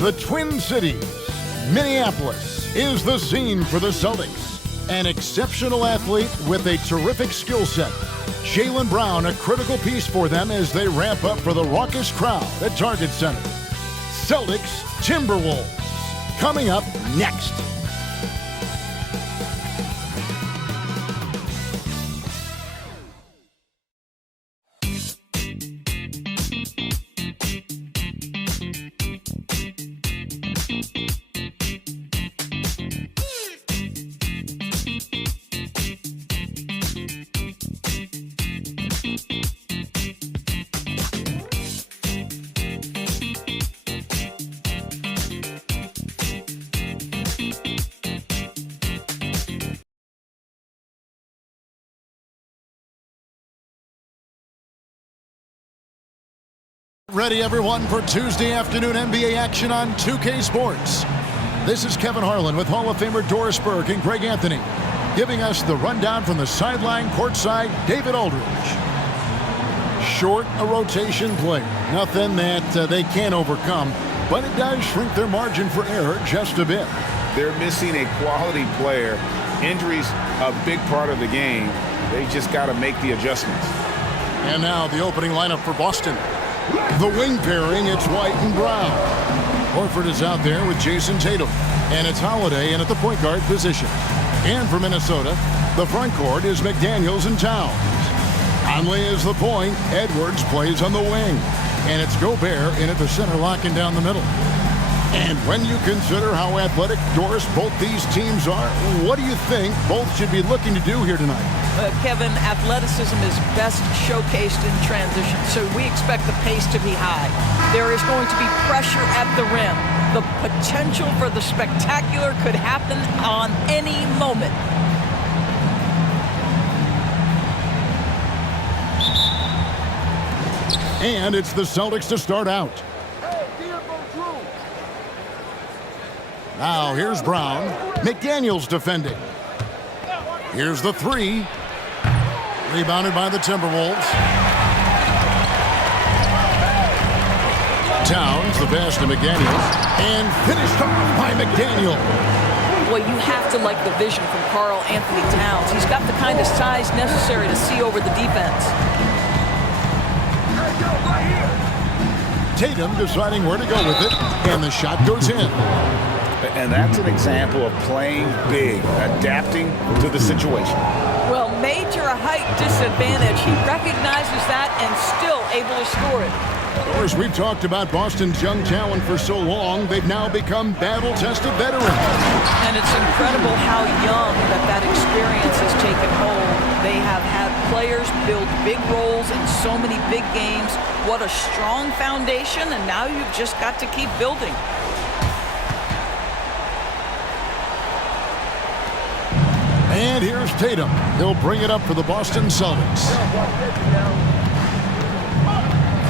The Twin Cities, Minneapolis, is the scene for the Celtics. An exceptional athlete with a terrific skill set. Jaylen Brown, a critical piece for them as they ramp up for the raucous crowd at Target Center. Celtics, Timberwolves, coming up next. Ready, everyone, for Tuesday afternoon NBA action on 2K Sports. This is Kevin Harlan with Hall of Famer Doris Burke and Greg Anthony, giving us the rundown from the sideline courtside, David Aldridge. Short a rotation play, nothing that they can't overcome, but it does shrink their margin for error just a bit. They're missing a quality player. Injuries a big part of the game. They just got to make the adjustments. And now the opening lineup for Boston. The wing pairing, it's White and Brown. Horford is out there with Jason Tatum. And it's Holiday in at the point guard position. And for Minnesota, the front court is McDaniels and Towns. Conley is the point. Edwards plays on the wing. And it's Gobert in at the center, locking down the middle. And when you consider how athletic, Doris, both these teams are, what do you think both should be looking to do here tonight? Kevin, athleticism is best showcased in transition, so we expect the pace to be high. There is going to be pressure at the rim. The potential for the spectacular could happen on any moment. And it's the Celtics to start out. Now here's Brown. McDaniels defending. Here's the three. Rebounded by the Timberwolves. Towns, the pass to McDaniels. And finished off by McDaniel. Well, you have to like the vision from Karl Anthony Towns. He's got the kind of size necessary to see over the defense. Tatum deciding where to go with it. And the shot goes in. And that's an example of playing big, adapting to the situation. Well, major height disadvantage. He recognizes that and still able to score it. Of course, we've talked about Boston's young talent for so long. They've now become battle-tested veterans. And it's incredible how young that experience has taken hold. They have had players build big roles in so many big games. What a strong foundation, and now you've just got to keep building. And here's Tatum. He'll bring it up for the Boston Celtics.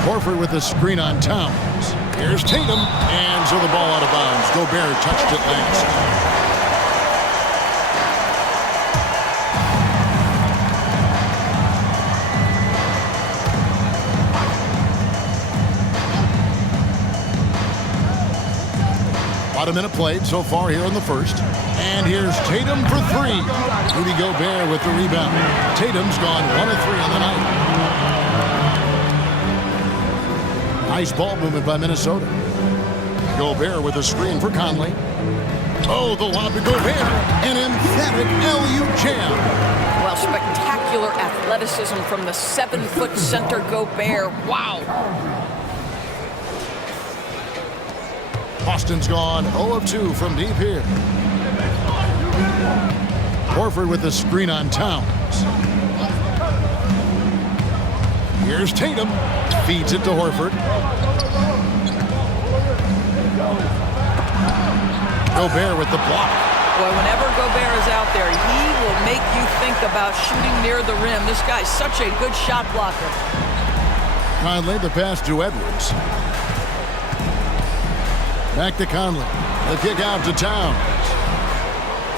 Horford with the screen on Towns. Here's Tatum. And so the ball out of bounds. Gobert touched it last. About a minute played so far here in the first. And here's Tatum for three. Rudy Gobert with the rebound. Tatum's gone 1 of 3 on the night. Nice ball movement by Minnesota. Gobert with a screen for Conley. Oh, the lob to Gobert. An emphatic LU jam. Well, spectacular athleticism from the 7-foot center Gobert. Wow. Boston's gone 0 of 2 from deep here. Horford with the screen on Towns. Here's Tatum. Feeds it to Horford. Gobert with the block. Boy, whenever Gobert is out there, he will make you think about shooting near the rim. This guy's such a good shot blocker. Conley, the pass to Edwards. Back to Conley. The kick out to Towns.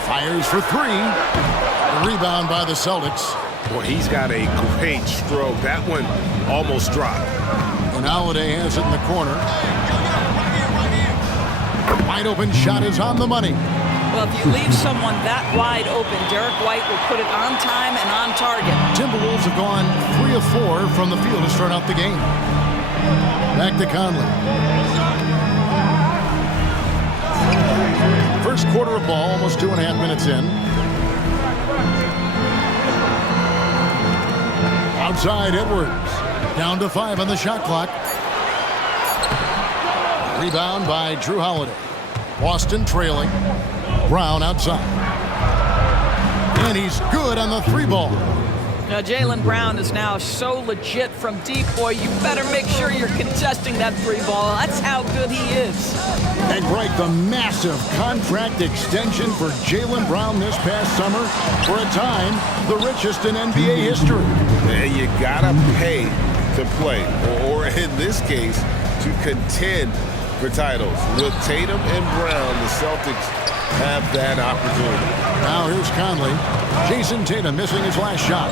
Fires for three. The rebound by the Celtics. Boy, he's got a great stroke. That one almost dropped. And Holiday has it in the corner. Wide open shot is on the money. Well, if you leave someone that wide open, Derek White will put it on time and on target. Timberwolves have gone 3 of 4 from the field to start out the game. Back to Conley. First quarter of ball, almost 2.5 minutes in. Outside Edwards. Down to 5 on the shot clock. Rebound by Drew Holiday. Boston trailing. Brown outside. And he's good on the 3 ball. Now, Jaylen Brown is now so legit from deep. Boy, you better make sure you're contesting that 3 ball. That's how good he is. And right, the massive contract extension for Jaylen Brown this past summer. For a time, the richest in NBA history. And you gotta pay to play, or in this case, to contend for titles. With Tatum and Brown, the Celtics have that opportunity. Now here's Conley. Jason Tatum missing his last shot.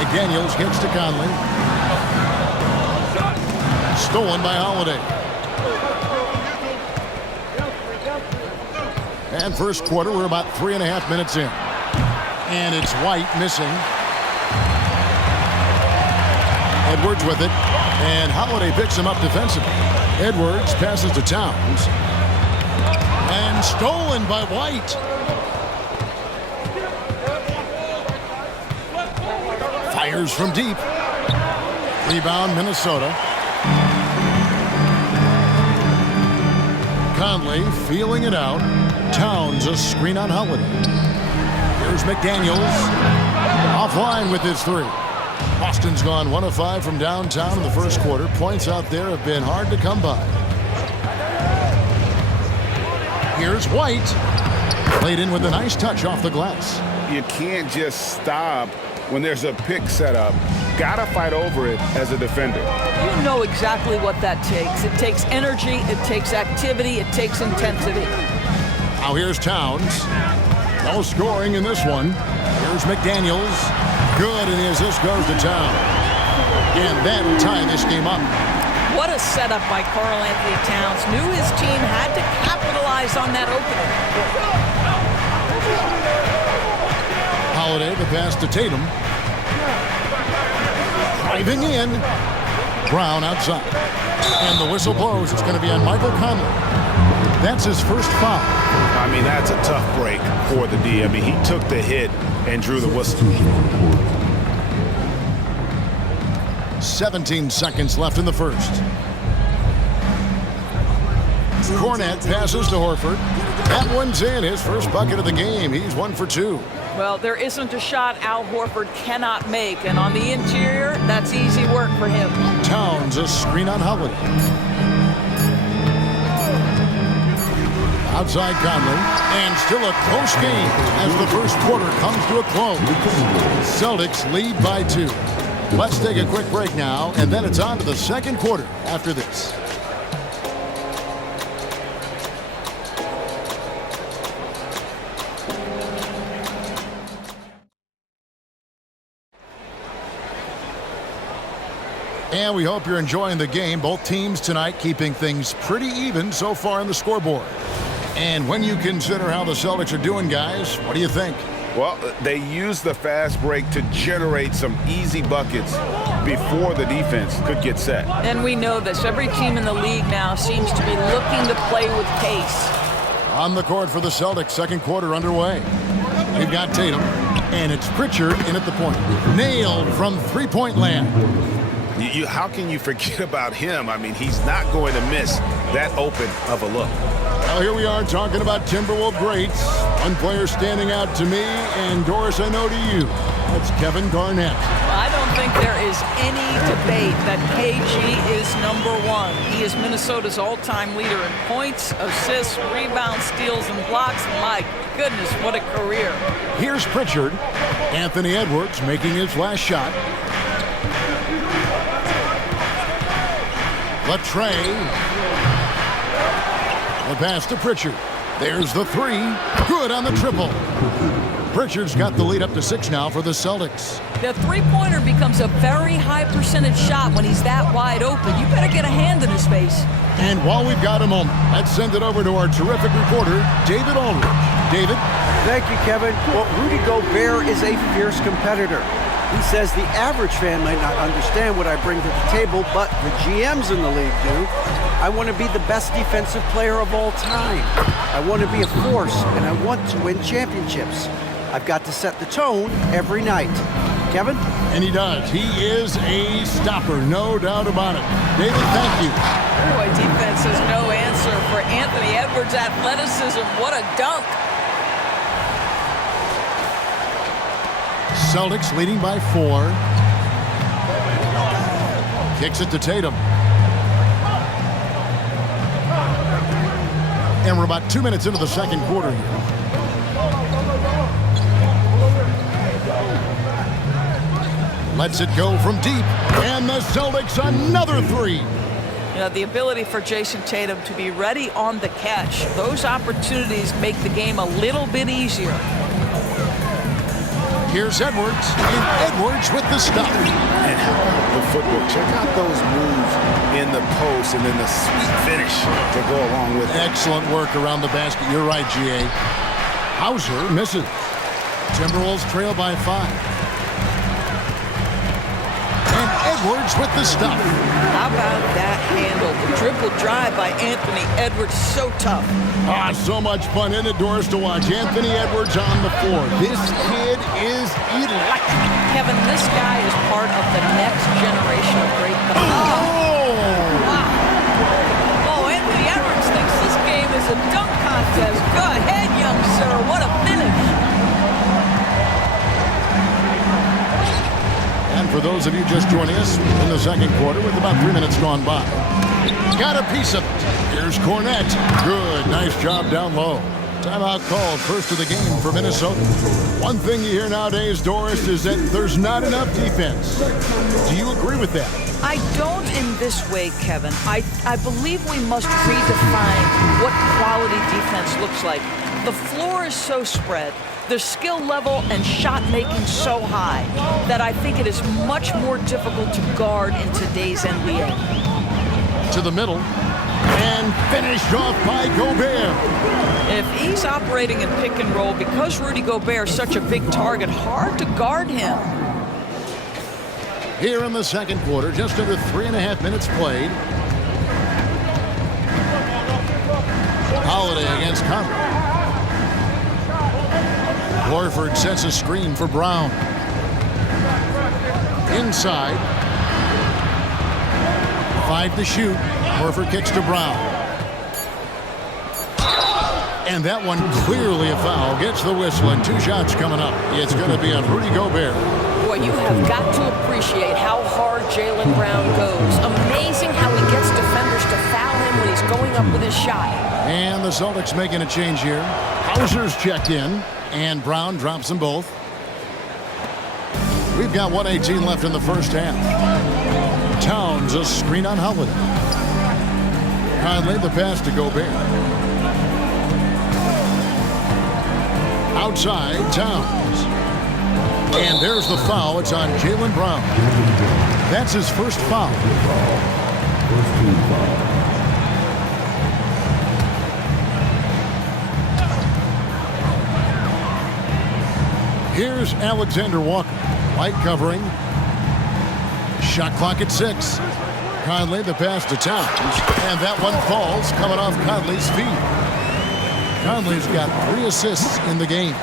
McDaniels gets to Conley. Stolen by Holiday. And first quarter, we're about 3.5 minutes in. And it's White missing. Edwards with it. And Holiday picks him up defensively. Edwards passes to Towns. And stolen by White. Fires from deep. Rebound, Minnesota. Conley feeling it out. Towns a screen on Holiday. Here's McDaniels. Offline with his 3. Boston's gone 1 of 5 from downtown in the first quarter. Points out there have been hard to come by. Here's White. Played in with a nice touch off the glass. You can't just stop when there's a pick set up. Gotta fight over it as a defender. You know exactly what that takes. It takes energy, it takes activity, it takes intensity. Now here's Towns. No scoring in this one. Here's McDaniels. Good, and the assist goes to Towns. And that will tie this game up. What a setup by Karl Anthony Towns. Knew his team had to capitalize on that opening. Holiday, the pass to Tatum. Driving in. Brown outside. And the whistle blows. It's going to be on Michael Conley. That's his first foul. I mean, that's a tough break for the D. I mean, he took the hit and drew the whistle. 17 seconds left in the first. Cornette passes to Horford. That one's in. His first bucket of the game. He's 1 for 2. Well, there isn't a shot Al Horford cannot make, and on the interior, that's easy work for him. Towns a screen on Holiday. Outside Conley, and still a close game as the first quarter comes to a close. Celtics lead by 2. Let's take a quick break now, and then it's on to the second quarter after this. And we hope you're enjoying the game. Both teams tonight keeping things pretty even so far on the scoreboard. And when you consider how the Celtics are doing, guys, what do you think? Well, they used the fast break to generate some easy buckets before the defense could get set. And we know this. Every team in the league now seems to be looking to play with pace. On the court for the Celtics, second quarter underway. We've got Tatum, and it's Pritchard in at the point. Nailed from three-point land. How can you forget about him? I mean, he's not going to miss that open of a look. Well, here we are talking about Timberwolves greats. One player standing out to me, and Doris, I know to you. That's Kevin Garnett. Well, I don't think there is any debate that KG is #1. He is Minnesota's all-time leader in points, assists, rebounds, steals, and blocks. My goodness, what a career. Here's Pritchard. Anthony Edwards making his last shot. Latrey. The pass to Pritchard. There's the 3. Good on the triple. Pritchard's got the lead up to 6 now for the Celtics. The three-pointer becomes a very high percentage shot when he's that wide open. You better get a hand in his face. And while we've got a moment, let's send it over to our terrific reporter, David Aldridge. David? Thank you, Kevin. Well, Rudy Gobert is a fierce competitor. He says the average fan might not understand what I bring to the table, but the GMs in the league do. I want to be the best defensive player of all time. I want to be a force, and I want to win championships. I've got to set the tone every night. Kevin? And he does. He is a stopper, no doubt about it. David, thank you. Boy, defense is no answer for Anthony Edwards' athleticism. What a dunk. Celtics leading by 4. Kicks it to Tatum. And we're about 2 minutes into the second quarter here. Lets it go from deep. And the Celtics another 3. You know, the ability for Jason Tatum to be ready on the catch, those opportunities make the game a little bit easier. Here's Edwards, and Edwards with the stop. And the footwork. Check out those moves in the post and then the sweet finish to go along with it. Excellent work around the basket. You're right, G.A. Hauser misses. Timberwolves trail by 5. And Edwards with the stop. How about that handle? The triple drive by Anthony Edwards, so tough. So much fun in it, Doris, to watch. Anthony Edwards on the floor. This kid is electric. Kevin, this guy is part of the next generation of great. Wow. Oh, Anthony Edwards thinks this game is a dunk contest. Go ahead, young sir. What a finish. And for those of you just joining us in the second quarter with about 3 minutes gone by, got a piece of it. Here's Cornette. Good. Nice job down low. Timeout called, first of the game for Minnesota. One thing you hear nowadays, Doris, is that there's not enough defense. Do you agree with that? I don't in this way, Kevin. I believe we must redefine what quality defense looks like. The floor is so spread, the skill level and shot making so high that I think it is much more difficult to guard in today's NBA. To the middle, and finished off by Gobert. If he's operating in pick and roll, because Rudy Gobert is such a big target, hard to guard him. Here in the second quarter, just under 3.5 minutes played. Holiday against Conley. Horford sets a screen for Brown. Inside. 5 to shoot. Horford kicks to Brown. And that one clearly a foul. Gets the whistle and 2 shots coming up. It's going to be on Rudy Gobert. Boy, you have got to appreciate how hard Jaylen Brown goes. Amazing how he gets defenders to foul him when he's going up with his shot. And the Celtics making a change here. Hauser's checked in, and Brown drops them both. We've got 1:18 left in the first half. Towns a screen on Holiday. Conley the pass to Gobert. Outside, Towns. And there's the foul. It's on Jaylen Brown. That's his first foul. First team foul. Here's Alexander Walker. White covering. Shot clock at 6. Conley the pass to Towns. And that one falls coming off Conley's feet. Conley's got 3 assists in the game.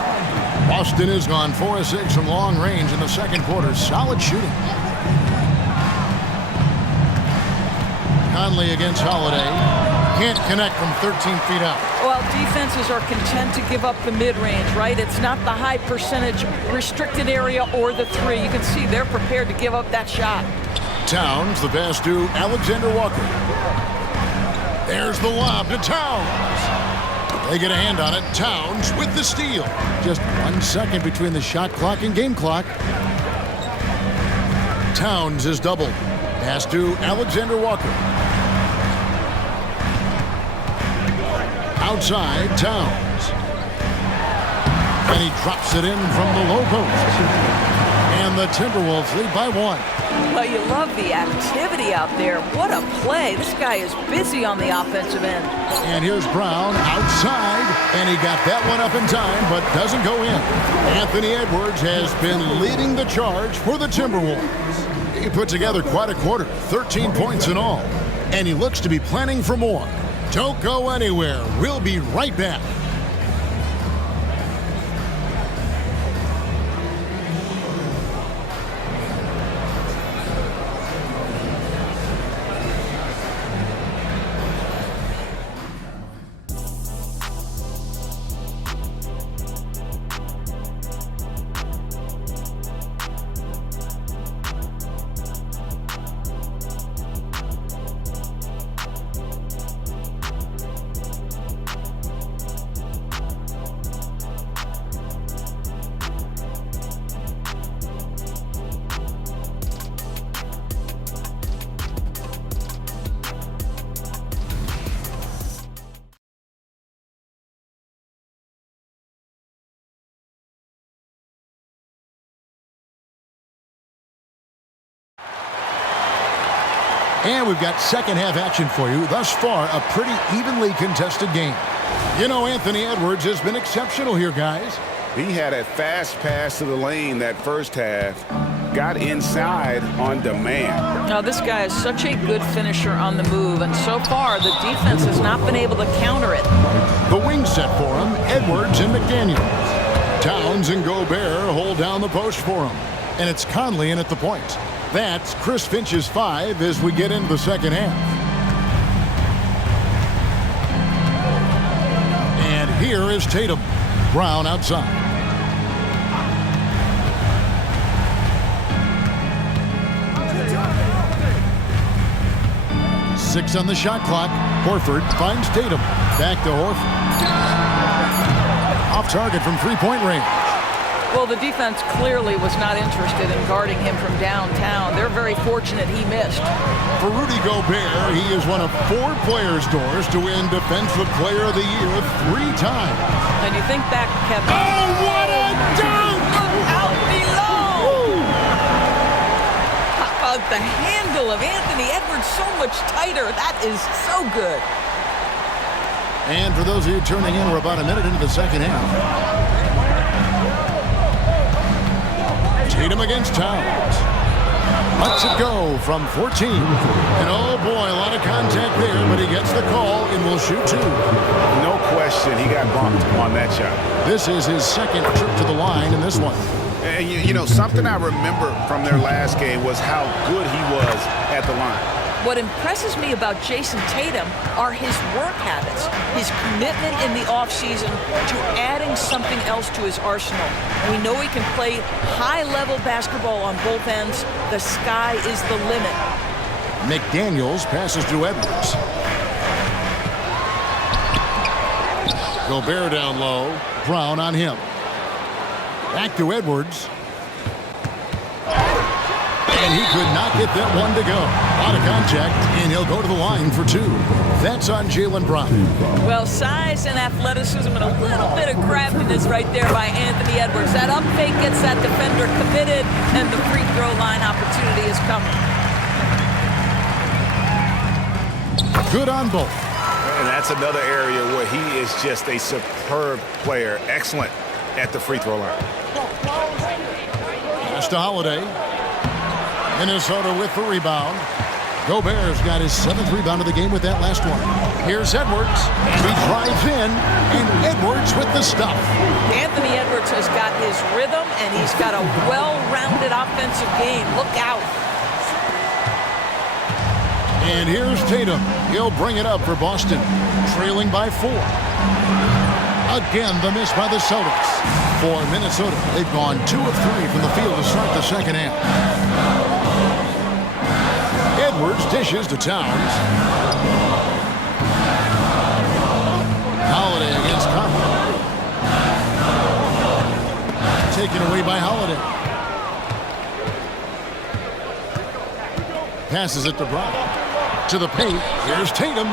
Boston has gone 4 of 6 from long range in the second quarter. Solid shooting. Conley against Holiday. Can't connect from 13 feet out. Well, defenses are content to give up the mid-range, right? It's not the high percentage restricted area or the 3. You can see they're prepared to give up that shot. Towns, the pass to Alexander Walker. There's the lob to Towns. They get a hand on it. Towns with the steal. Just 1 second between the shot clock and game clock. Towns is doubled. Pass to Alexander Walker. Outside, Towns. And he drops it in from the low post. And And the Timberwolves lead by 1. Well, you love the activity out there. What a play. This guy is busy on the offensive end. And here's Brown outside, and he got that one up in time, but doesn't go in. Anthony Edwards has been leading the charge for the Timberwolves. He put together quite a quarter, 13 points in all, and he looks to be planning for more. Don't go anywhere. We'll be right back. And we've got second half action for you. Thus far, a pretty evenly contested game. You know, Anthony Edwards has been exceptional here, guys. He had a fast pass to the lane that first half. Got inside on demand. Now, this guy is such a good finisher on the move, and so far, the defense has not been able to counter it. The wing set for him, Edwards and McDaniels. Towns and Gobert hold down the post for him. And it's Conley in at the point. That's Chris Finch's 5 as we get into the second half. And here is Tatum. Brown outside. Six on the shot clock. Horford finds Tatum. Back to Horford. Off target from three-point range. Well, the defense clearly was not interested in guarding him from downtown. They're very fortunate he missed. For Rudy Gobert, he is one of 4 players' doors to win Defensive Player of the Year 3 times. And you think back, Kevin. Oh, what a dunk! Out below! How about the handle of Anthony Edwards so much tighter? That is so good. And for those of you turning in, we're about a minute into the second half. Tatum against Towns. Lets it go from 14. And oh boy, a lot of contact there, but he gets the call and will shoot 2. No question, he got bumped on that shot. This is his second trip to the line in this one. And you know, something I remember from their last game was how good he was at the line. What impresses me about Jason Tatum are his work habits, his commitment in the offseason to adding something else to his arsenal. We know he can play high-level basketball on both ends. The sky is the limit. McDaniels passes to Edwards. Gobert down low. Brown on him. Back to Edwards. And he could not get that one to go. Out of contact, and he'll go to the line for 2. That's on Jaylen Brown. Well, size and athleticism and a little bit of craftiness right there by Anthony Edwards. That up fake gets that defender committed, and the free throw line opportunity is coming. Good on both. And that's another area where he is just a superb player. Excellent at the free throw line. Pass to Holiday. Minnesota with the rebound. Gobert's got his 7th rebound of the game with that last one. Here's Edwards. He drives in, and Edwards with the stuff. Anthony Edwards has got his rhythm, and he's got a well-rounded offensive game. Look out. And here's Tatum. He'll bring it up for Boston, trailing by 4. Again, the miss by the Celtics. For Minnesota, they've gone 2 of 3 from the field to start the second half. Edwards dishes to Towns. Holiday against Conley. Taken away by Holiday. Passes it to Brown. To the paint. Here's Tatum.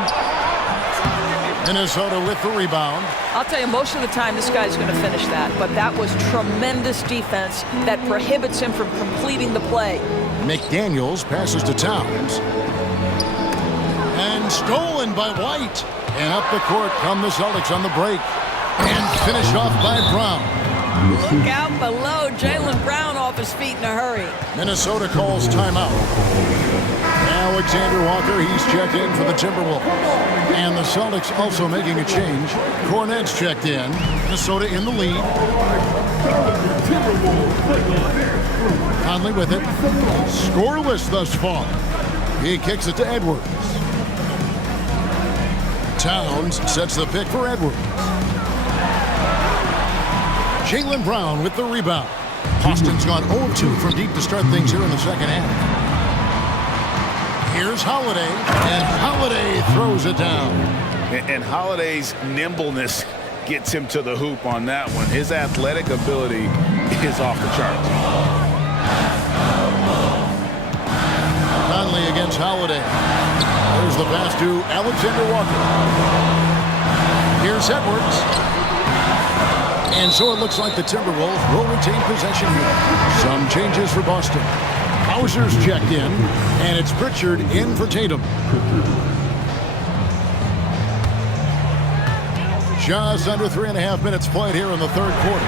Minnesota with the rebound. I'll tell you, most of the time this guy's going to finish that, but that was tremendous defense that prohibits him from completing the play. McDaniels passes to Towns. And stolen by White. And up the court come the Celtics on the break. And finished off by Brown. Look out below. Jaylen Brown off his feet in a hurry. Minnesota calls timeout. Alexander Walker, he's checked in for the Timberwolves. And the Celtics also making a change. Cornet's checked in. Minnesota in the lead. Conley with it. Scoreless thus far. He kicks it to Edwards. Towns sets the pick for Edwards. Jaylen Brown with the rebound. Boston's gone 0-2 from deep to start things here in the second half. Here's Holiday, and Holiday throws it down. And Holiday's nimbleness gets him to the hoop on that one. His athletic ability is off the charts. Conley against Holiday. There's the pass to Alexander Walker. Here's Edwards. And so it looks like the Timberwolves will retain possession here. Some changes for Boston. Hauser's checked in, and it's Pritchard in for Tatum. Just under 3.5 minutes played here in the third quarter.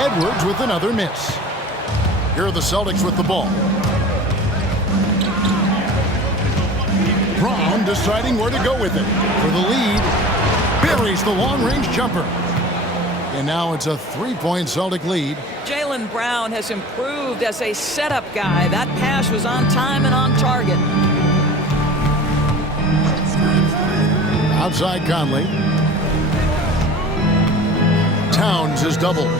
Edwards with another miss. Here are the Celtics with the ball. Brown deciding where to go with it. For the lead, buries the long-range jumper. And now it's a 3-point Celtic lead. Jaylen Brown has improved as a setup guy. That pass was on time and on target. Outside Conley. Towns is doubled.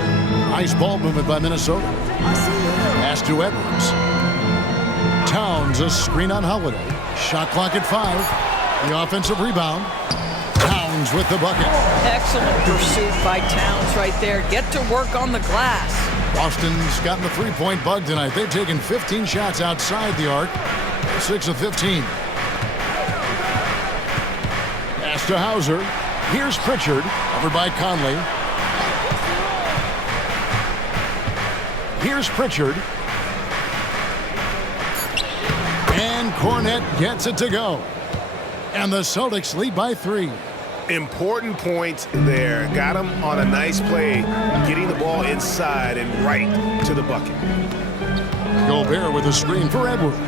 Nice ball movement by Minnesota. Pass to Edwards. Towns a screen on Holiday. Shot clock at 5. The offensive rebound. Towns with the bucket. Excellent pursuit by Towns right there. Get to work on the glass. Boston's gotten the three-point bug tonight. They've taken 15 shots outside the arc. 6 of 15. Pass to Hauser. Here's Pritchard. Over by Conley. Here's Pritchard. And Cornet gets it to go. And the Celtics lead by 3. Important points there. Got him on a nice play, getting the ball inside and right to the bucket. Gobert with a screen for Edwards.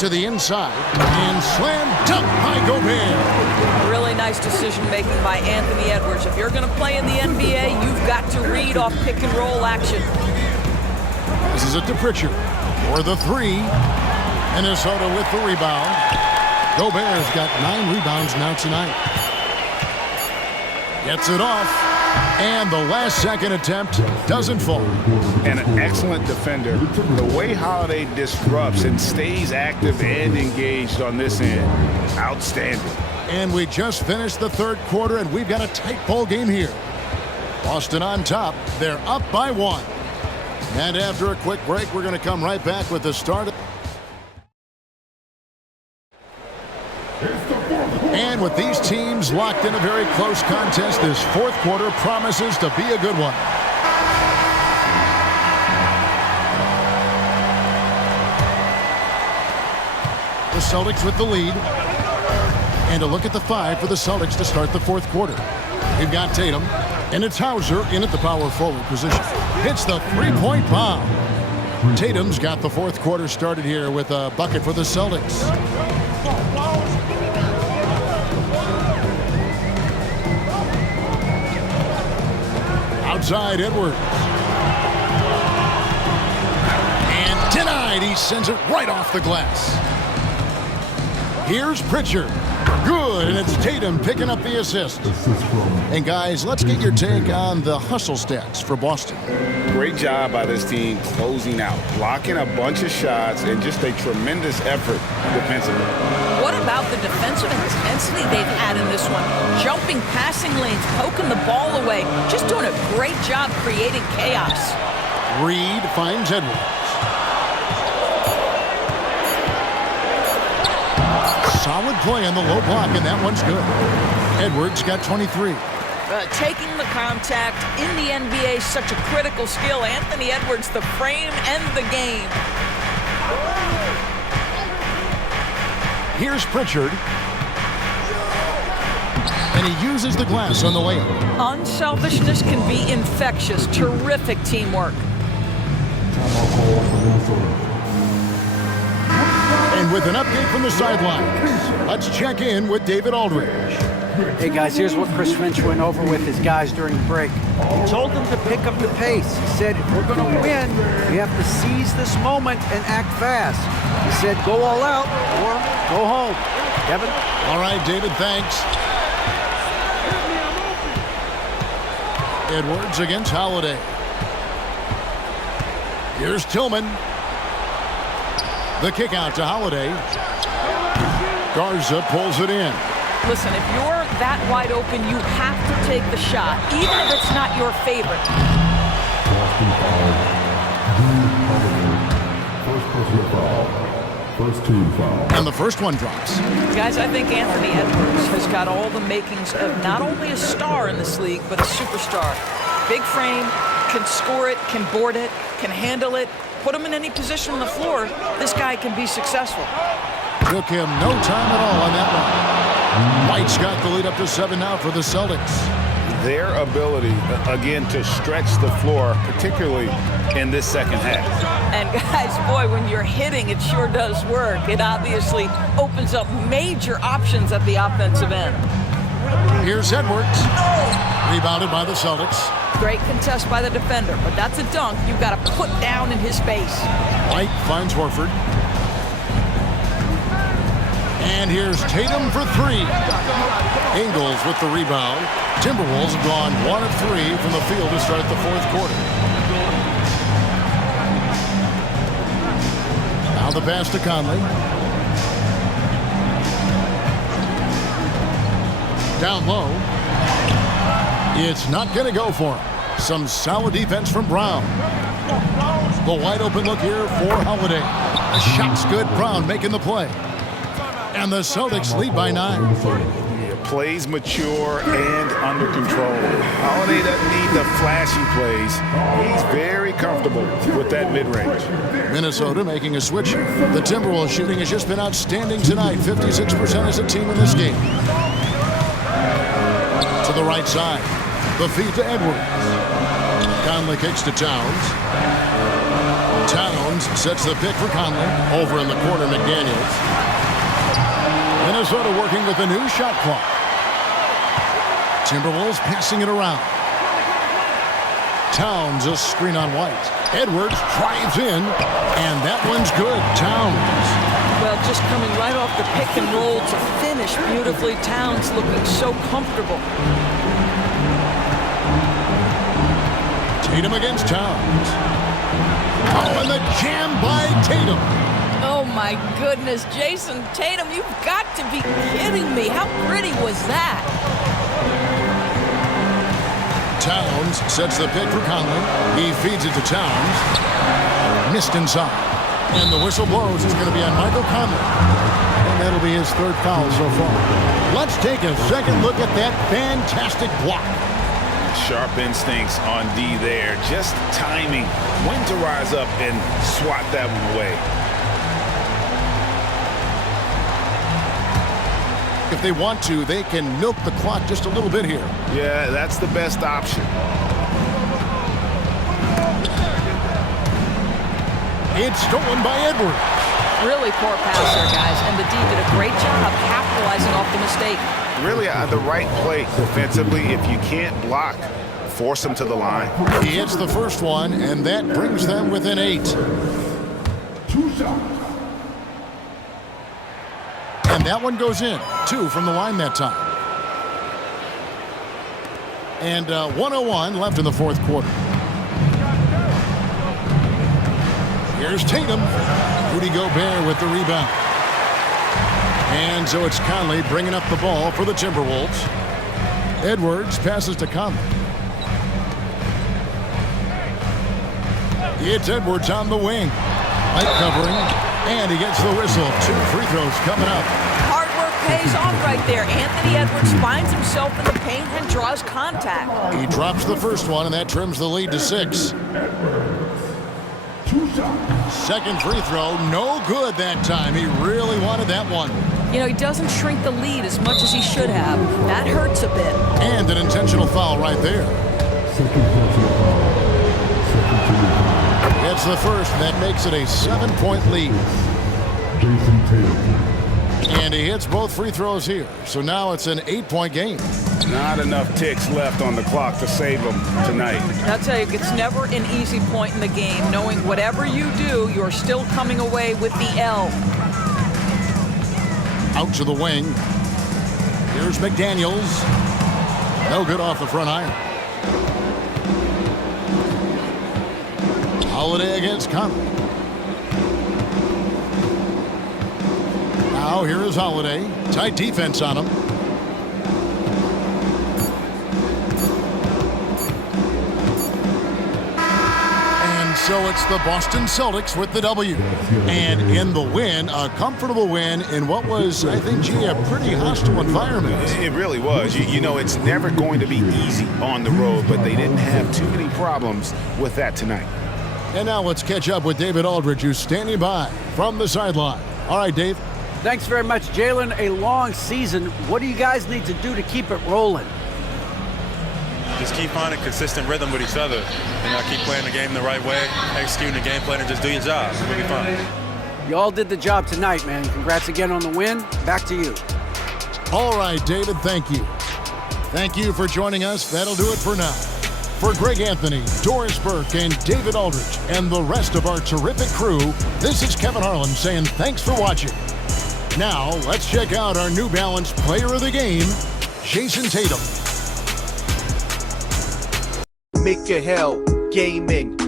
To the inside. And slam dunk by Gobert. Really nice decision-making by Anthony Edwards. If you're going to play in the NBA, you've got to read off pick-and-roll action. This is it to Pritchard. For the 3. Minnesota with the rebound. Gobert's got 9 rebounds now tonight. Gets it off, and the last second attempt doesn't fall. And an excellent defender. The way Holiday disrupts and stays active and engaged on this end, outstanding. And we just finished the third quarter, and we've got a tight ball game here. Boston on top. They're up by 1. And after a quick break, we're going to come right back with the start. And with these teams locked in a very close contest, this fourth quarter promises to be a good one. The Celtics with the lead. And a look at the 5 for the Celtics to start the fourth quarter. We've got Tatum, and it's Hauser in at the power forward position. Hits the three-point bomb. Tatum's got the fourth quarter started here with a bucket for the Celtics. Outside Edwards. And denied. He sends it right off the glass. Here's Pritchard. Good, and it's Tatum picking up the assist. And guys, let's get your take on the hustle stats for Boston. Great job by this team closing out, blocking a bunch of shots, and just a tremendous effort defensively. What about the defensive intensity they've had in this one? Jumping passing lanes, poking the ball away, just doing a great job creating chaos. Reed finds Edwards. Solid play on the low block, and that one's good. Edwards got 23. Taking the contact in the NBA is such a critical skill. Anthony Edwards, the frame and the game. Here's Pritchard. And he uses the glass on the layup. Unselfishness can be infectious. Terrific teamwork. And with an update from the sidelines, let's check in with David Aldridge. Hey guys, here's what Chris Finch went over with his guys during the break. He told them to pick up the pace. He said, if we're going to win, we have to seize this moment and act fast. He said, go all out or go home. Kevin? All right, David, thanks. Edwards against Holiday. Here's Tillman. The kick out to Holiday. Garza pulls it in. Listen, if you're that wide open, you have to take the shot, even if it's not your favorite. First personal foul. First team foul. And the first one drops. Guys, I think Anthony Edwards has got all the makings of not only a star in this league, but a superstar. Big frame, can score it, can board it, can handle it. Put him in any position on the floor, this guy can be successful. Took him no time at all on that one. White's got the lead up to 7 now for the Celtics. Their ability, again, to stretch the floor, particularly in this second half. And guys, boy, when you're hitting, it sure does work. It obviously opens up major options at the offensive end. Here's Edwards. Rebounded by the Celtics. Great contest by the defender, but that's a dunk you've got to put down in his face. White finds Horford. And here's Tatum for 3. Ingles with the rebound. Timberwolves have gone 1 of 3 from the field to start the fourth quarter. Now the pass to Conley. Down low. It's not going to go for him. Some solid defense from Brown. The wide open look here for Holiday. The shot's good. Brown making the play. And the Celtics lead by 9. Plays mature and under control. Holiday doesn't need the flashy plays. He's very comfortable with that mid-range. Minnesota making a switch. The Timberwolves shooting has just been outstanding tonight. 56% as a team in this game. To the right side. The feed to Edwards. Conley kicks to Towns. Towns sets the pick for Conley. Over in the corner, McDaniels. Minnesota working with a new shot clock. Timberwolves passing it around. Towns a screen on White. Edwards drives in, and that one's good. Towns. Well, just coming right off the pick and roll to finish beautifully. Towns looking so comfortable. Tatum against Towns. Oh, and the jam by Tatum. Oh my goodness, Jason Tatum, you've got to be kidding me. How pretty was that? Towns sets the pick for Conley. He feeds it to Towns. Missed inside. And the whistle blows. It's going to be on Michael Conley. And that'll be his 3rd foul so far. Let's take a second look at that fantastic block. Sharp instincts on D there. Just timing when to rise up and swat that one away. If they want to, they can milk the clock just a little bit here. Yeah, that's the best option. It's stolen by Edwards. Really poor pass there, guys, and the D did a great job capitalizing off the mistake. Really the right play defensively. If you can't block, force them to the line. He hits the first one, and that brings them within 8. 2 shots. And that one goes in. 2 from the line that time. And 1:01 left in the fourth quarter. Here's Tatum. Rudy Gobert with the rebound. And so it's Conley bringing up the ball for the Timberwolves. Edwards passes to Conley. It's Edwards on the wing. Light covering. And he gets the whistle. 2 free throws coming up. Hard work pays off right there. Anthony Edwards finds himself in the paint and draws contact. He drops the first one, and that trims the lead to 6. Second free throw, no good that time. He really wanted that one. You know, he doesn't shrink the lead as much as he should have. That hurts a bit. And an intentional foul right there. It's the first, and that makes it a 7-point lead. Jason Tatum. And he hits both free throws here. So now it's an 8-point game. Not enough ticks left on the clock to save him tonight. I'll tell you, it's never an easy point in the game, knowing whatever you do, you're still coming away with the L. Out to the wing. Here's McDaniels. No good off the front iron. Holiday against Conley. Now here is Holiday. Tight defense on him. And so it's the Boston Celtics with the W. And in the win, a comfortable win in what was, I think, a pretty hostile environment. It really was. You know, it's never going to be easy on the road, but they didn't have too many problems with that tonight. And now let's catch up with David Aldridge, who's standing by from the sideline. All right, Dave. Thanks very much, Jalen. A long season. What do you guys need to do to keep it rolling? Just keep finding consistent rhythm with each other. You know, keep playing the game the right way, executing the game plan, and just do your job. It'll be fun. You all did the job tonight, man. Congrats again on the win. Back to you. All right, David, thank you. Thank you for joining us. That'll do it for now. For Greg Anthony, Doris Burke, and David Aldridge, and the rest of our terrific crew, this is Kevin Harlan saying thanks for watching. Now, let's check out our New Balance Player of the Game, Jason Tatum. Make your hell gaming.